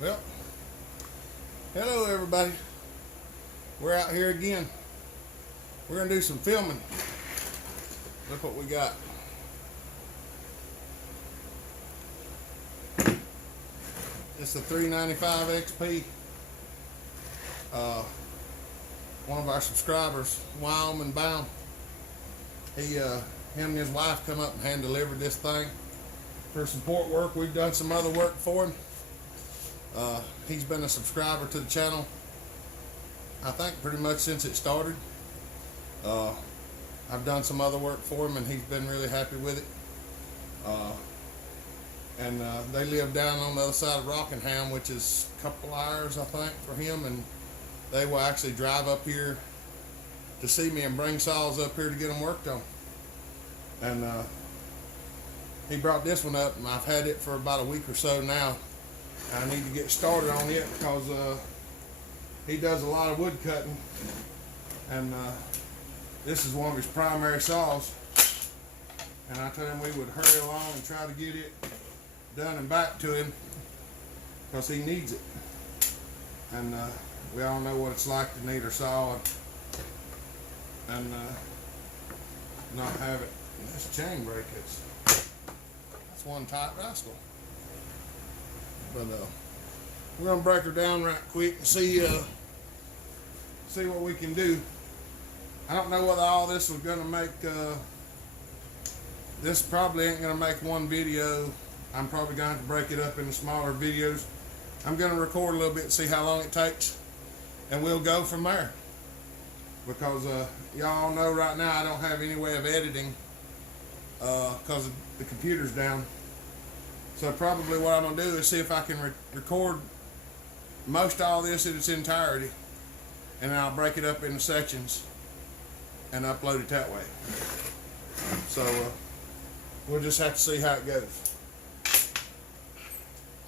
Well, hello everybody. We're out here again. We're gonna do some filming. Look what we got. It's a 395 XP. One of our subscribers, Wyoming bound. Him and his wife come up and hand delivered this thing for support work. We've done some other work for him. He's been a subscriber to the channel, I think pretty much since it started. I've done some other work for him and he's been really happy with it. They live down on the other side of Rockingham, which is a couple hours I think for him, and they will actually drive up here to see me and bring saws up here to get them worked on. And he brought this one up and I've had it for about a week or so now. I need to get started on it because he does a lot of wood cutting, and this is one of his primary saws, and I told him we would hurry along and try to get it done and back to him because he needs it. And we all know what it's like to need a saw and not have it. And this chain brake, that's one tight rascal. But we're gonna break her down right quick and see what we can do. I don't know whether all this was gonna make. This probably ain't gonna make one video. I'm probably going to have to break it up into smaller videos. I'm gonna record a little bit and see how long it takes, and we'll go from there. Because y'all know right now I don't have any way of editing because the computer's down. So probably what I'm going to do is see if I can record most all this in its entirety, and then I'll break it up into sections and upload it that way. So we'll just have to see how it goes.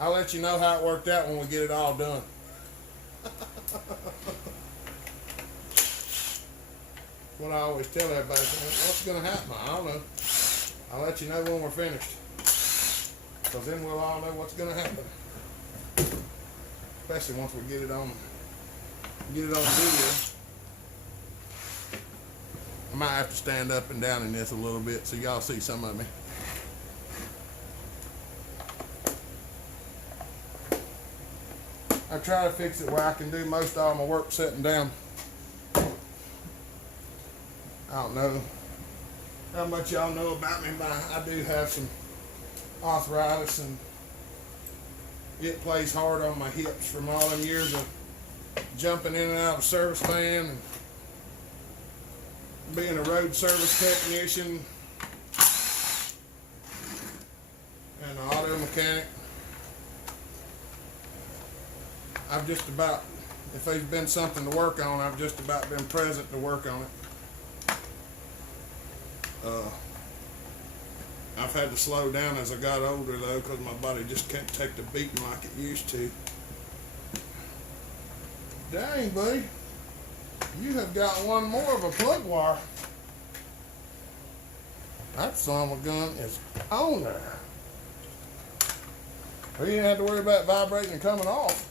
I'll let you know how it worked out when we get it all done. What I always tell everybody, what's going to happen? I don't know. I'll let you know when we're finished, because then we'll all know what's going to happen. Especially once we get it on video. I might have to stand up and down in this a little bit so y'all see some of me. I try to fix it where I can do most of my work sitting down. I don't know how much y'all know about me, but I do have some arthritis, and it plays hard on my hips from all them years of jumping in and out of service van and being a road service technician and an auto mechanic. I've just about, if there's been something to work on, I've just about been present to work on it. I've had to slow down as I got older though, because my body just can't take the beating like it used to. Dang, buddy, you have got one more of a plug wire. That son of a gun is on there. Well, you didn't have to worry about vibrating and coming off.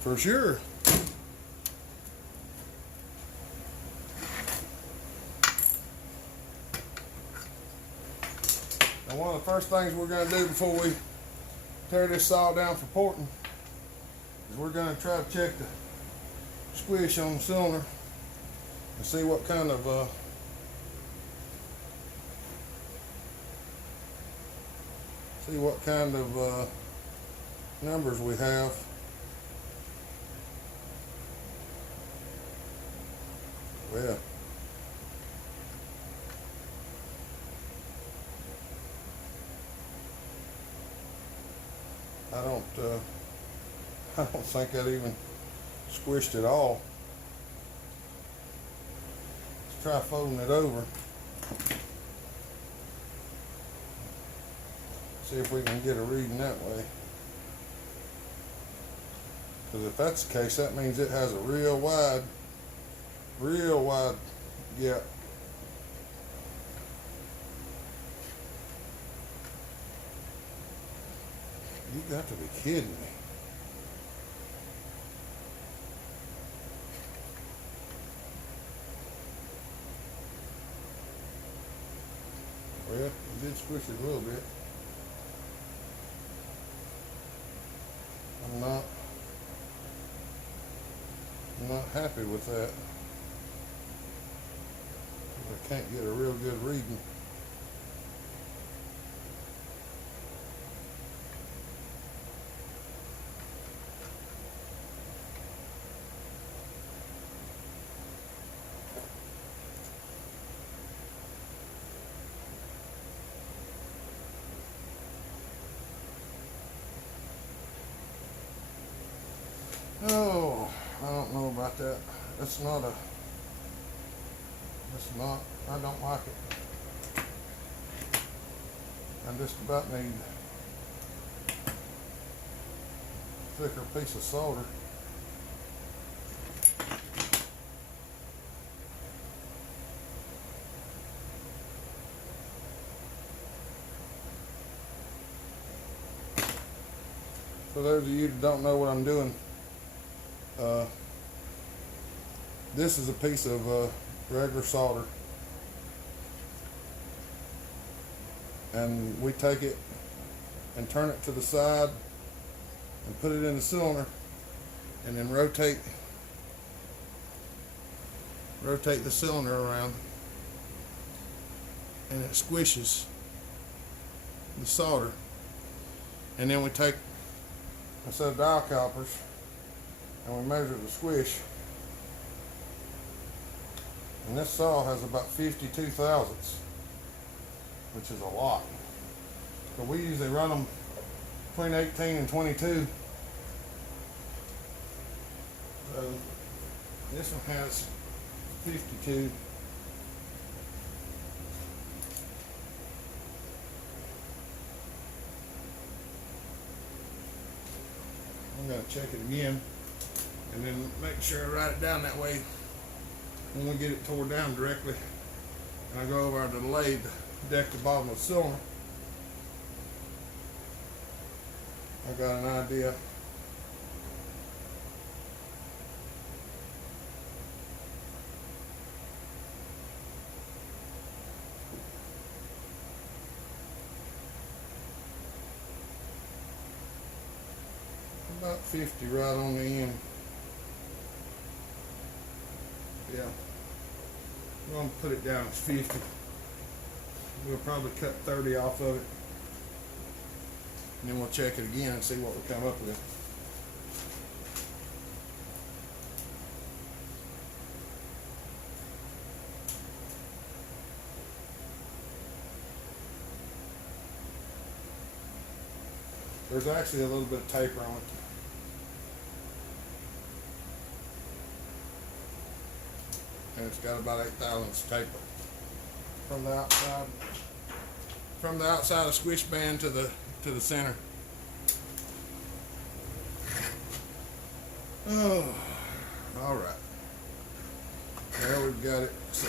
For sure. Now, one of the first things we're going to do before we tear this saw down for porting is we're going to try to check the squish on the cylinder and see what kind of numbers we have. Well, I don't think that even squished it all. Let's try folding it over. See if we can get a reading that way. Because if that's the case, that means it has a real wide gap. You got to be kidding me. Well, it did squish it a little bit. I'm not happy with that. I can't get a real good reading. Oh, I don't know about that. It's not, I don't like it. I just about need a thicker piece of solder. For those of you that don't know what I'm doing, this is a piece of regular solder, and we take it and turn it to the side and put it in the cylinder, and then rotate the cylinder around, and it squishes the solder. And then we take a set of dial calipers and we measure the squish, and this saw has about 52 thousandths, which is a lot. So we usually run them between 18 and 22. So this one has 52. I'm going to check it again and then make sure I write it down that way when we get it tore down directly. And I go over to the lathe to deck the bottom of the cylinder. I got an idea. About 50 right on the end. Yeah. I'm going to put it down as 50. We'll probably cut 30 off of it. And then we'll check it again and see what we come up with. There's actually a little bit of taper on it. And it's got about 8 thousandths taper from the outside. From the outside of squish band to the center. Oh, all right. Well, we've got it. So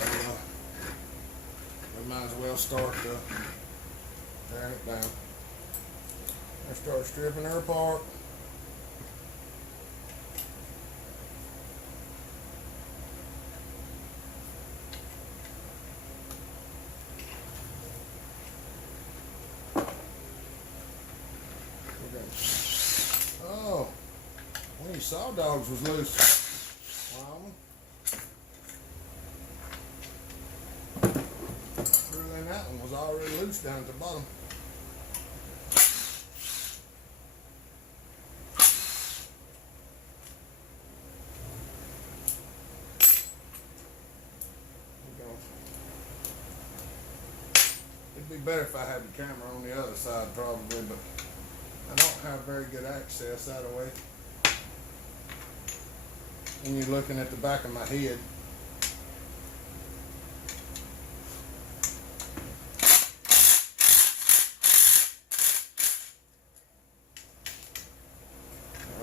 we might as well start tearing it down. I start stripping her apart. Oh, one of these saw dogs was loose. Wow. Really, that one was already loose down at the bottom. It'd be better if I had the camera on the other side probably, but I don't have very good access that way. And you're looking at the back of my head.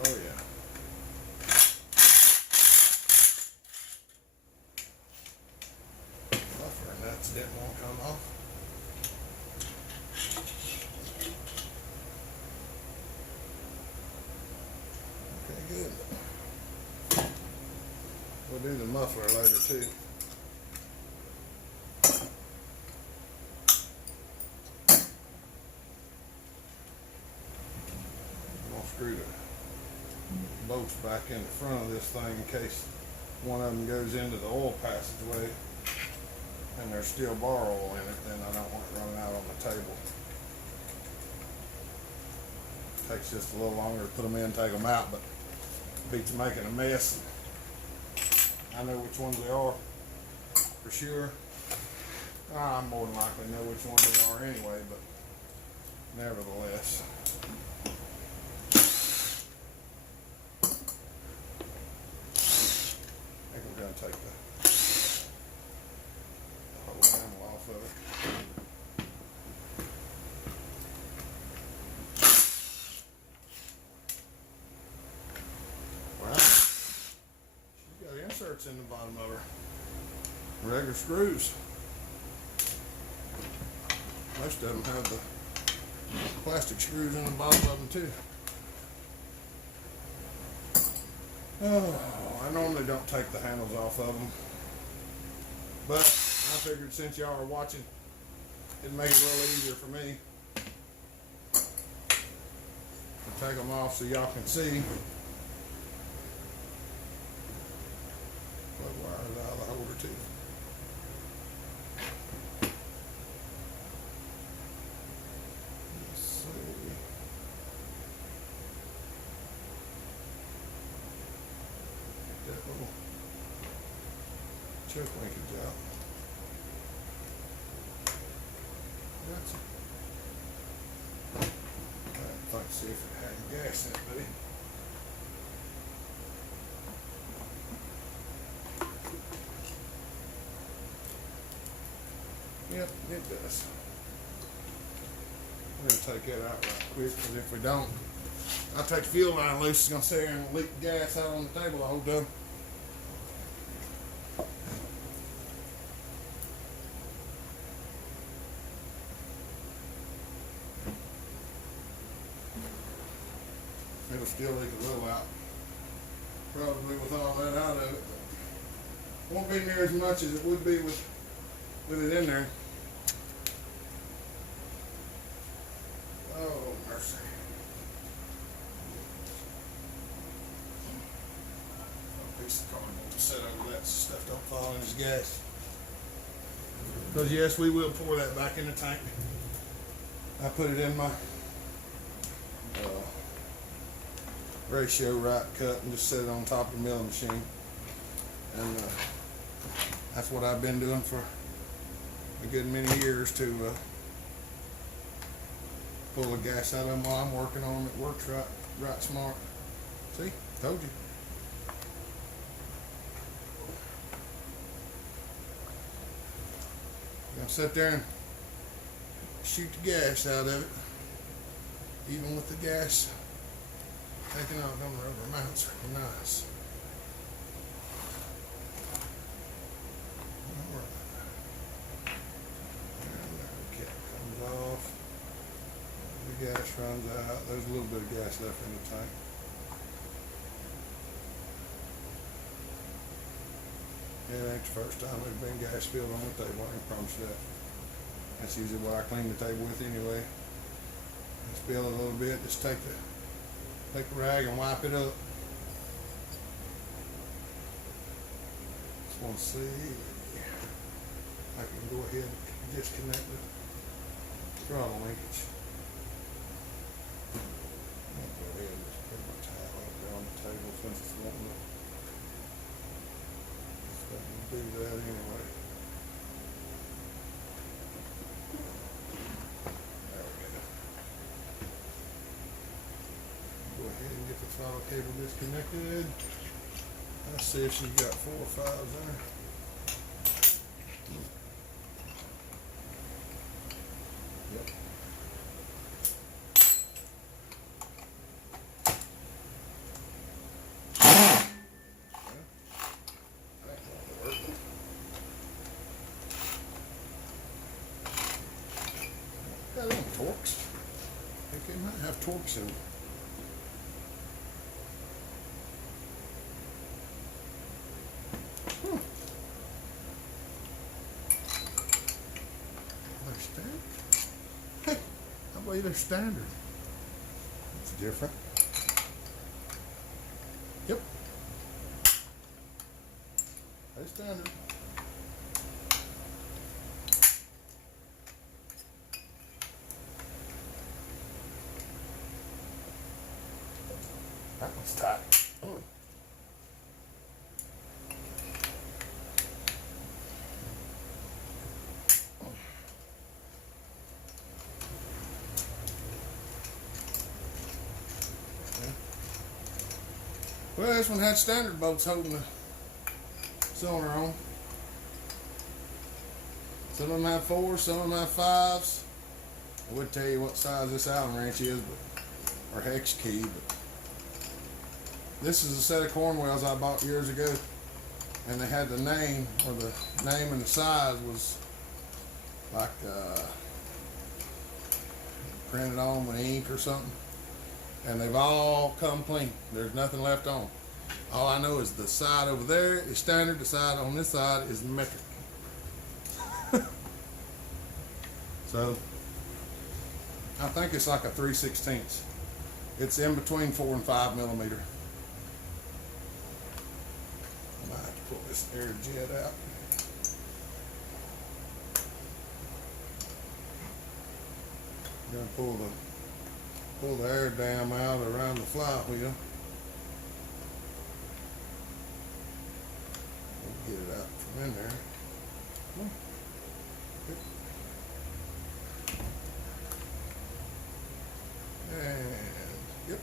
Oh yeah. Buffer nuts didn't want to come off. good. We'll do the muffler later too. I'm gonna screw the bolts back in the front of this thing in case one of them goes into the oil passageway and there's still bar oil in it, then I don't want it running out on the table. Takes just a little longer to put them in, take them out, but beats making a mess. I know which ones they are for sure. I more than likely know which ones they are anyway, but nevertheless. I think we're going to take the whole handle off of it. Inserts in the bottom of her. Regular screws. Most of them have the plastic screws in the bottom of them too. Oh, I normally don't take the handles off of them, but I figured since y'all are watching, it'd make it a little easier for me to take them off so y'all can see. Wires out of the holder too. Let's see. Get that little choke linkage out. Gotcha. Let's see if it had gas in it, buddy. Yep, it does. We're going to take that out right quick, because if we don't, I'll take the fuel line loose. It's going to sit there and leak gas out on the table the whole time. It'll still leak a little out, probably with all that out of it. Won't be near as much as it would be with it in there. Oh, mercy. A piece of cardboard to set over that so stuff don't fall in his gas. Because yes, we will pour that back in the tank. I put it in my ratio right cut and just set it on top of the milling machine. And that's what I've been doing for a good many years to pull the gas out of them while I'm working on them. It works right smart. See, told you. You're gonna sit there and shoot the gas out of it, even with the gas taking off. Them rubber mounts are nice. Gas runs out. There's a little bit of gas left in the tank. Yeah, it ain't the first time there's been gas spilled on the table, I can promise you that. That's usually what I clean the table with anyway. Spill it a little bit, just take the rag and wipe it up. Just want to see. I can go ahead and disconnect the throttle linkage. I'll go ahead and just put my towel up there on the table since it's wanting to do that anyway. There we go. Go ahead and get the throttle cable disconnected. Let's see if she's got 4 or 5 there. Yep. Got them torques. I think they might have torques in them. believe they're standard. It's different. Yep. They're standard. That one's tight. Well, this one had standard bolts holding the cylinder on. Some of them have 4s, some of them have 5s. I would tell you what size this Allen wrench is, or hex key, but this is a set of corn wheels I bought years ago, and they had the name, or the name and the size was like printed on with ink or something. And they've all come clean. There's nothing left on. All I know is the side over there is standard. The side on this side is metric. So I think it's like a 3/16. It's in between 4 and 5 millimeter. I might have to pull this air jet out. I'm gonna pull the air dam out around the flywheel. We'll get it out from in there. And yep.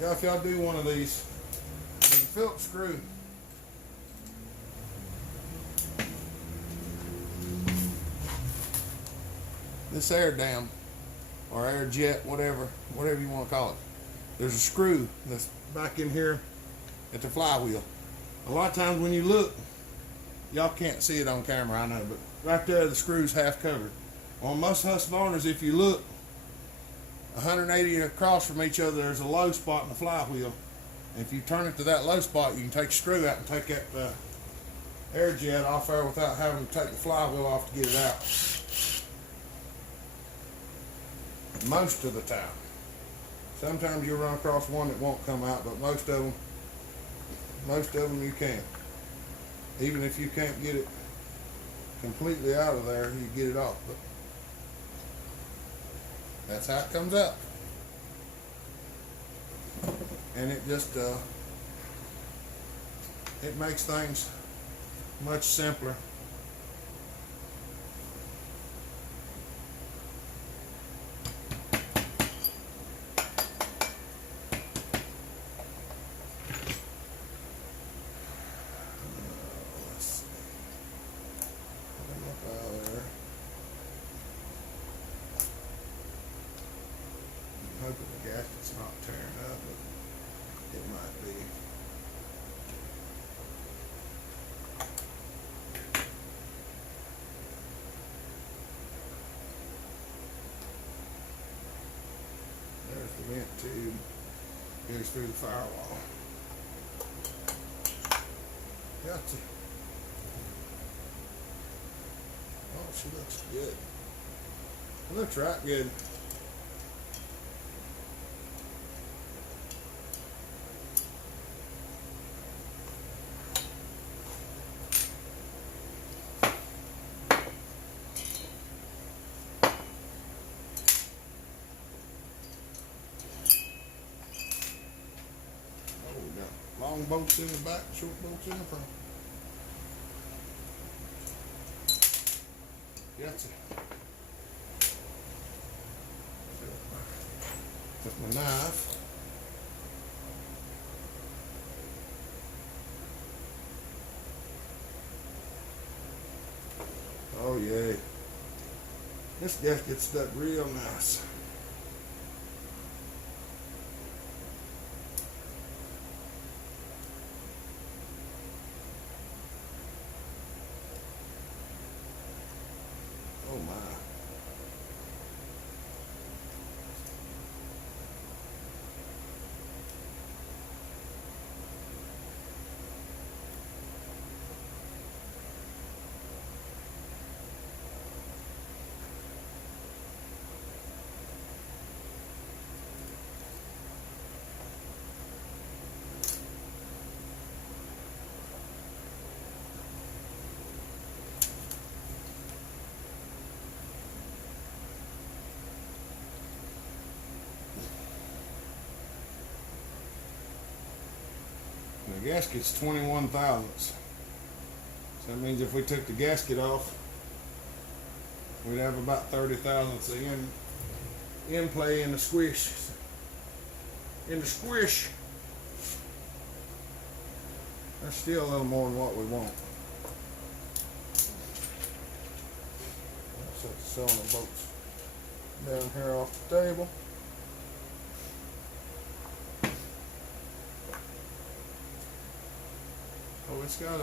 Yeah, if y'all do one of these, there's a Phillips screw. This air dam, or air jet, whatever you want to call it. There's a screw that's back in here at the flywheel. A lot of times when you look, y'all can't see it on camera, I know, but right there the screw's half covered. On most Husqvarnas, if you look 180 across from each other, there's a low spot in the flywheel. And if you turn it to that low spot, you can take the screw out and take that air jet off there without having to take the flywheel off to get it out. Most of the time. Sometimes you'll run across one that won't come out, but most of them you can. Even if you can't get it completely out of there, you get it off. But that's how it comes out. And it just it makes things much simpler. Hoping the gasket's not tearing up, but it might be. There's the vent tube. Goes through the firewall. Gotcha. Oh, she looks good. It looks right good. Long bolts in the back, short bolts in the front. Gotcha. With my knife. Oh yeah. This gasket stuck real nice. Oh my. The gasket's 21 thousandths. So that means if we took the gasket off, we'd have about 30 thousandths of in play in the squish. In the squish. That's still a little more than what we want. I'll set the cylinder bolts down here off the table. Oh, it's got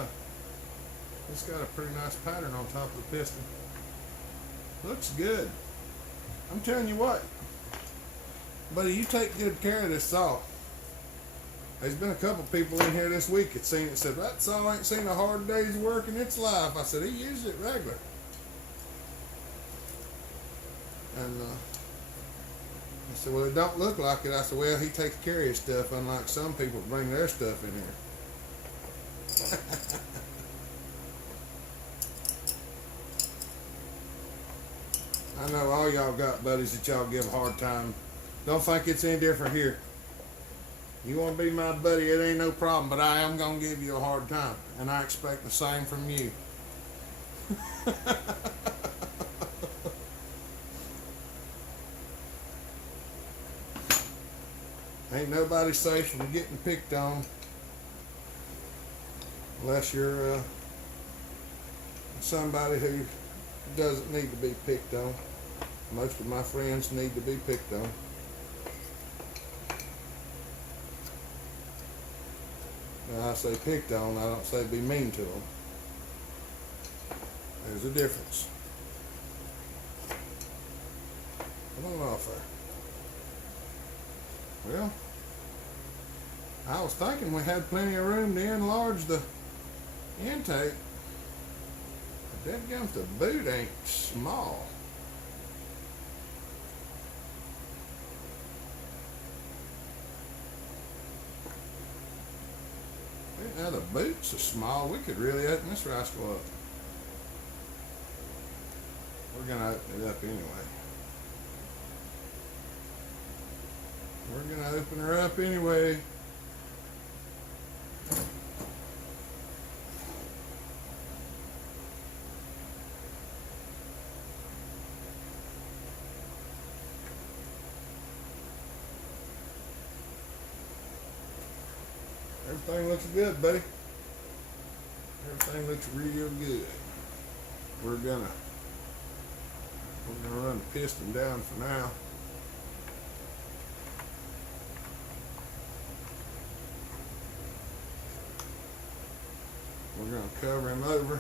a pretty nice pattern on top of the piston. Looks good. I'm telling you what, buddy, you take good care of this saw. There's been a couple people in here this week that seen it, said that saw ain't seen a hard day's work in its life. I said he uses it regular. And I said, well, it don't look like it. I said, well, he takes care of his stuff, unlike some people bring their stuff in here. I know all y'all got buddies that y'all give a hard time. Don't think it's any different here. You want to be my buddy, it ain't no problem, but I am going to give you a hard time. And I expect the same from you. Ain't nobody safe from getting picked on. Unless you're somebody who doesn't need to be picked on. Most of my friends need to be picked on. Now I say picked on, I don't say be mean to them. There's a difference. Come on off there. Well, I was thinking we had plenty of room to enlarge the intake. But dadgum, the boot ain't small. Now the boots are small. We could really open this rascal up. We're gonna open it up anyway. We're gonna open her up anyway. Everything looks good, buddy. Everything looks real good. We're gonna run the piston down for now. We're gonna cover him over.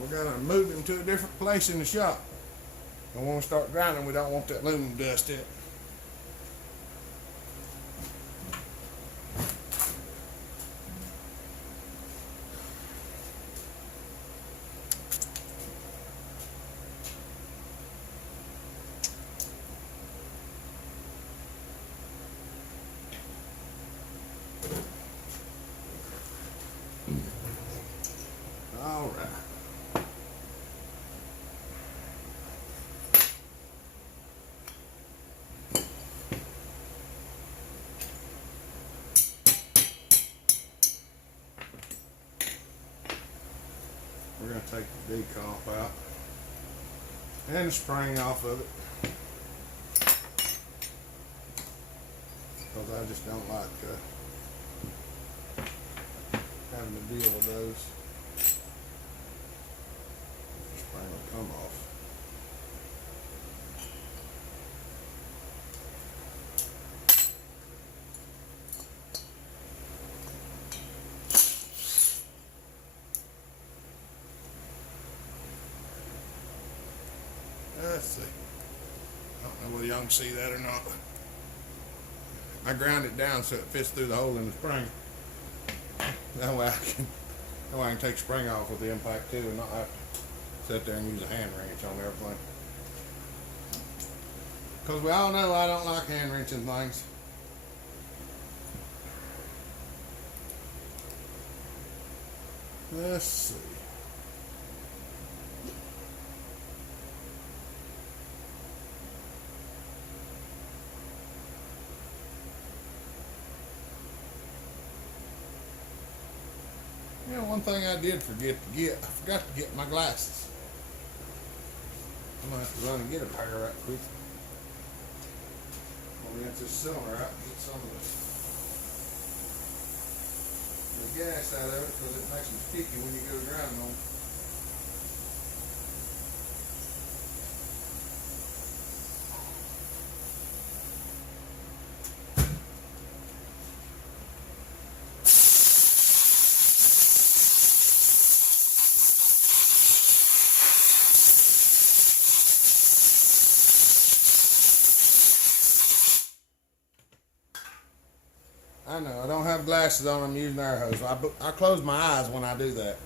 We're gonna move him to a different place in the shop. And when we start grinding, we don't want that aluminum dust in it. All right. We're going to take the decal out and the spring off of it, because I just don't like having to deal with those. The spring will come off. Let's see. I don't know whether y'all can see that or not. I ground it down so it fits through the hole in the spring. That way I can take the spring off with the impact too, and not have to sit there and use a hand wrench on everything. Because we all know I don't like hand wrenching things. Let's see. You know, one thing I did forget to get, I forgot to get my glasses. I'm gonna have to run and get a pair right quick. I'm gonna get this cylinder out and get some of the gas out of it because it makes them sticky when you go driving on. I know, I don't have glasses on, I'm using air hose. I close my eyes when I do that,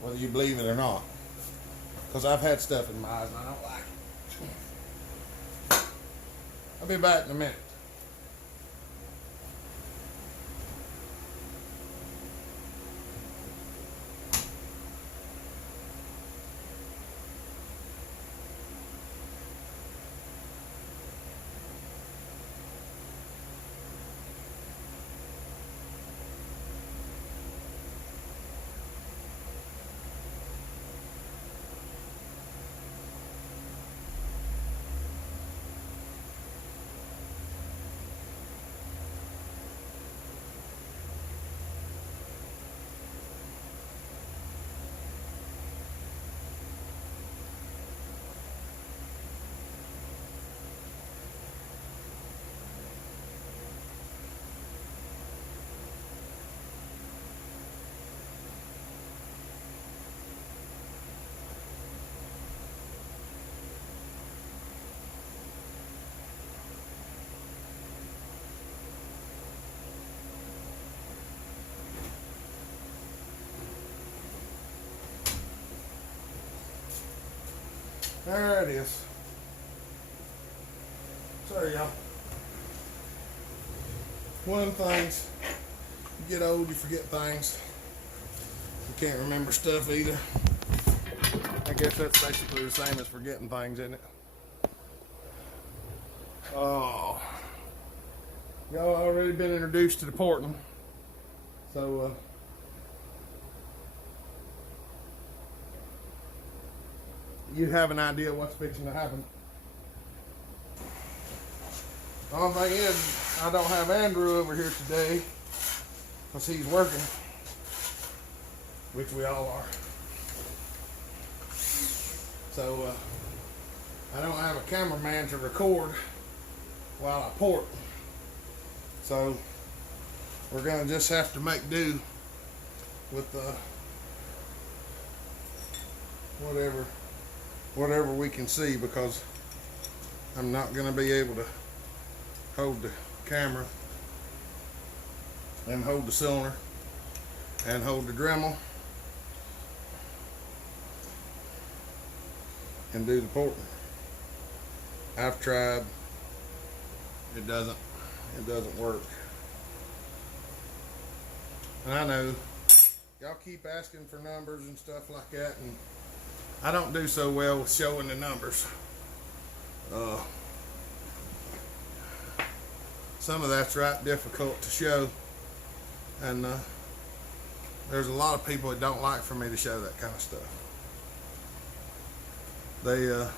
whether you believe it or not. Because I've had stuff in my eyes and I don't like it. I'll be back in a minute. There it is. Sorry, y'all. One of the things, you get old, you forget things. You can't remember stuff either. I guess that's basically the same as forgetting things, isn't it? Oh. Y'all already been introduced to the porting. So, you have an idea what's fixing to happen. The only thing is, I don't have Andrew over here today because he's working, which we all are. So I don't have a cameraman to record while I port. So we're gonna just have to make do with whatever we can see, because I'm not going to be able to hold the camera and hold the cylinder and hold the Dremel and do the porting. I've tried. It doesn't work. And I know y'all keep asking for numbers and stuff like that, and I don't do so well with showing the numbers. Some of that's right difficult to show, and there's a lot of people that don't like for me to show that kind of stuff. There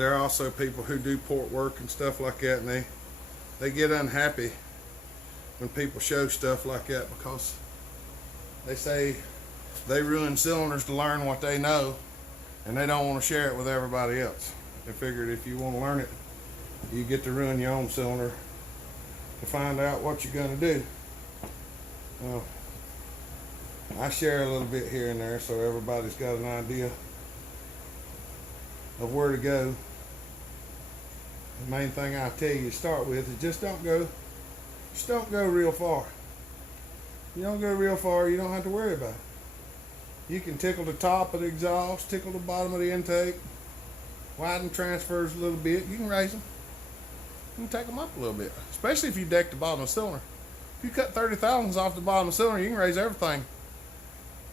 are also people who do port work and stuff like that, and they get unhappy when people show stuff like that because they say they ruin cylinders to learn what they know, and they don't want to share it with everybody else. They figured if you want to learn it, you get to ruin your own cylinder to find out what you're going to do. Well, I share a little bit here and there so everybody's got an idea of where to go. The main thing I tell you to start with is just don't go real far. You don't go real far, you don't have to worry about it. You can tickle the top of the exhaust, tickle the bottom of the intake, widen transfers a little bit. You can raise them. You can take them up a little bit, especially if you deck the bottom of the cylinder. If you cut 30 thousandths off the bottom of the cylinder, you can raise everything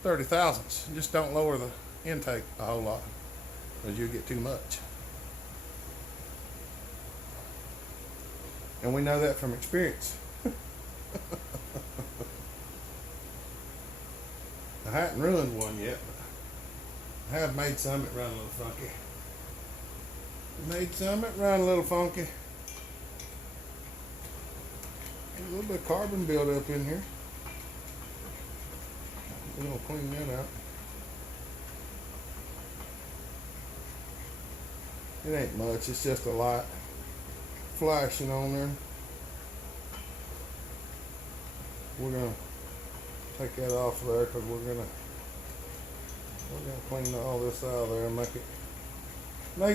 30 thousandths. Just don't lower the intake a whole lot, because you'll get too much. And we know that from experience. I hadn't ruined one yet, but I have made some that run a little funky. Made some that run a little funky. There's a little bit of carbon buildup in here. We're gonna clean that out. It ain't much, it's just a light flashing on there. We're gonna take that off there because we're gonna clean all this out of there and make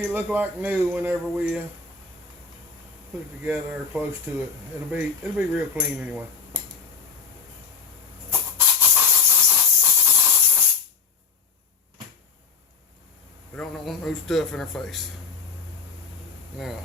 it look like new whenever we put it together or close to it. It'll be real clean anyway. We don't want no stuff in our face. Now